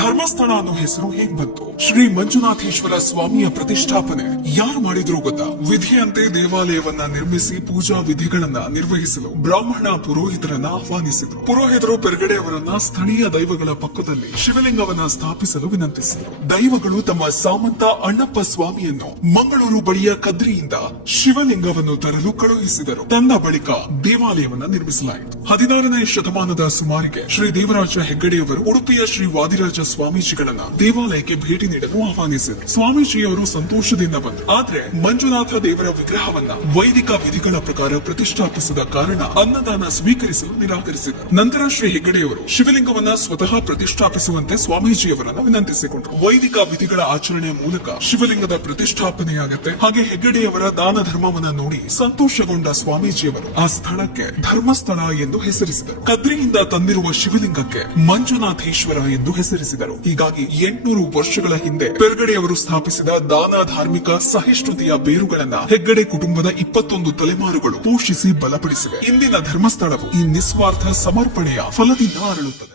ಧರ್ಮಸ್ಥಳ ಅನ್ನೋ ಹೆಸರು ಹೇಗ್ ಬಂತು? ಶ್ರೀ ಮಂಜುನಾಥೇಶ್ವರ ಸ್ವಾಮಿಯ ಪ್ರತಿಷ್ಠಾಪನೆ ಯಾರು ಮಾಡಿದ್ರು ಗೊತ್ತಾ? ವಿಧಿಯಂತೆ ದೇವಾಲಯವನ್ನ ನಿರ್ಮಿಸಿ ಪೂಜಾ ವಿಧಿಗಳನ್ನ ನಿರ್ವಹಿಸಲು ಬ್ರಾಹ್ಮಣ ಪುರೋಹಿತರನ್ನ ಆಹ್ವಾನಿಸಿದ್ರು. ಪುರೋಹಿತರು ಪೆರ್ಗಡೆಯವರನ್ನ ಸ್ಥಳೀಯ ದೈವಗಳ ಪಕ್ಕದಲ್ಲಿ ಶಿವಲಿಂಗವನ್ನ ಸ್ಥಾಪಿಸಲು ವಿನಂತಿಸಿದರು. ದೈವಗಳು ತಮ್ಮ ಸಾಮಂತ ಅಣ್ಣಪ್ಪ ಸ್ವಾಮಿಯನ್ನು ಮಂಗಳೂರು ಬಳಿಯ ಕದ್ರಿಯಿಂದ ಶಿವಲಿಂಗವನ್ನು ತರಲು ಕಳುಹಿಸಿದರು. ತಂದ ಬಳಿಕ ದೇವಾಲಯವನ್ನ ನಿರ್ಮಿಸಲಾಯಿತು. 16ನೇ ಶತಮಾನದ ಸುಮಾರಿಗೆ ಶ್ರೀ ದೇವರಾಜ ಹೆಗ್ಗಡೆಯವರು ಉಡುಪಿಯ ಶ್ರೀ ವಾದಿರಾಜ ಸ್ವಾಮೀಜಿಗಳನ್ನ ದೇವಾಲಯಕ್ಕೆ ಭೇಟಿ ನೀಡಲು ಆಹ್ವಾನಿಸಿದರು. ಸ್ವಾಮೀಜಿಯವರು ಸಂತೋಷದಿಂದ ಬಂದರು. ಆದ್ರೆ ಮಂಜುನಾಥ ದೇವರ ವಿಗ್ರಹವನ್ನ ವೈದಿಕ ವಿಧಿಗಳ ಪ್ರಕಾರ ಪ್ರತಿಷ್ಠಾಪಿಸಿದ ಕಾರಣ ಅನ್ನದಾನ ಸ್ವೀಕರಿಸಲು ನಿರಾಕರಿಸಿದರು. ನಂತರ ಶ್ರೀ ಹೆಗ್ಗಡೆಯವರು ಶಿವಲಿಂಗವನ್ನ ಸ್ವತಃ ಪ್ರತಿಷ್ಠಾಪಿಸುವಂತೆ ಸ್ವಾಮೀಜಿಯವರನ್ನ ವಿನಂತಿಸಿಕೊಂಡರು. ವೈದಿಕ ವಿಧಿಗಳ ಆಚರಣೆಯ ಮೂಲಕ ಶಿವಲಿಂಗದ ಪ್ರತಿಷ್ಠಾಪನೆಯಾಗುತ್ತೆ. ಹಾಗೆ ಹೆಗ್ಗಡೆಯವರ ದಾನ ಧರ್ಮವನ್ನ ನೋಡಿ ಸಂತೋಷಗೊಂಡ ಸ್ವಾಮೀಜಿಯವರು ಆ ಸ್ಥಳಕ್ಕೆ ಧರ್ಮಸ್ಥಳ ಎಂದು ಹೆಸರಿಸಿದರು. ಕದ್ರಿಯಿಂದ ತಂದಿರುವ ಶಿವಲಿಂಗಕ್ಕೆ ಮಂಜುನಾಥೇಶ್ವರ ಎಂದು ಹೆಸರಿಸಿದರು. ಹೀಗಾಗಿ 800 ವರ್ಷಗಳ ಹಿಂದೆ ಪೆರ್ಗಡೆಯವರು ಸ್ಥಾಪಿಸಿದ ದಾನ ಧಾರ್ಮಿಕ ಸಹಿಷ್ಣುತೆಯ ಬೇರುಗಳನ್ನ ಹೆಗ್ಗಡೆ ಕುಟುಂಬದ 21 ತಲೆಮಾರುಗಳು ಪೋಷಿಸಿ ಬಲಪಡಿಸಿವೆ. ಇಂದಿನ ಧರ್ಮಸ್ಥಳವು ಈ ನಿಸ್ವಾರ್ಥ ಸಮರ್ಪಣೆಯ ಫಲದಿಂದ ಅರಳುತ್ತದೆ.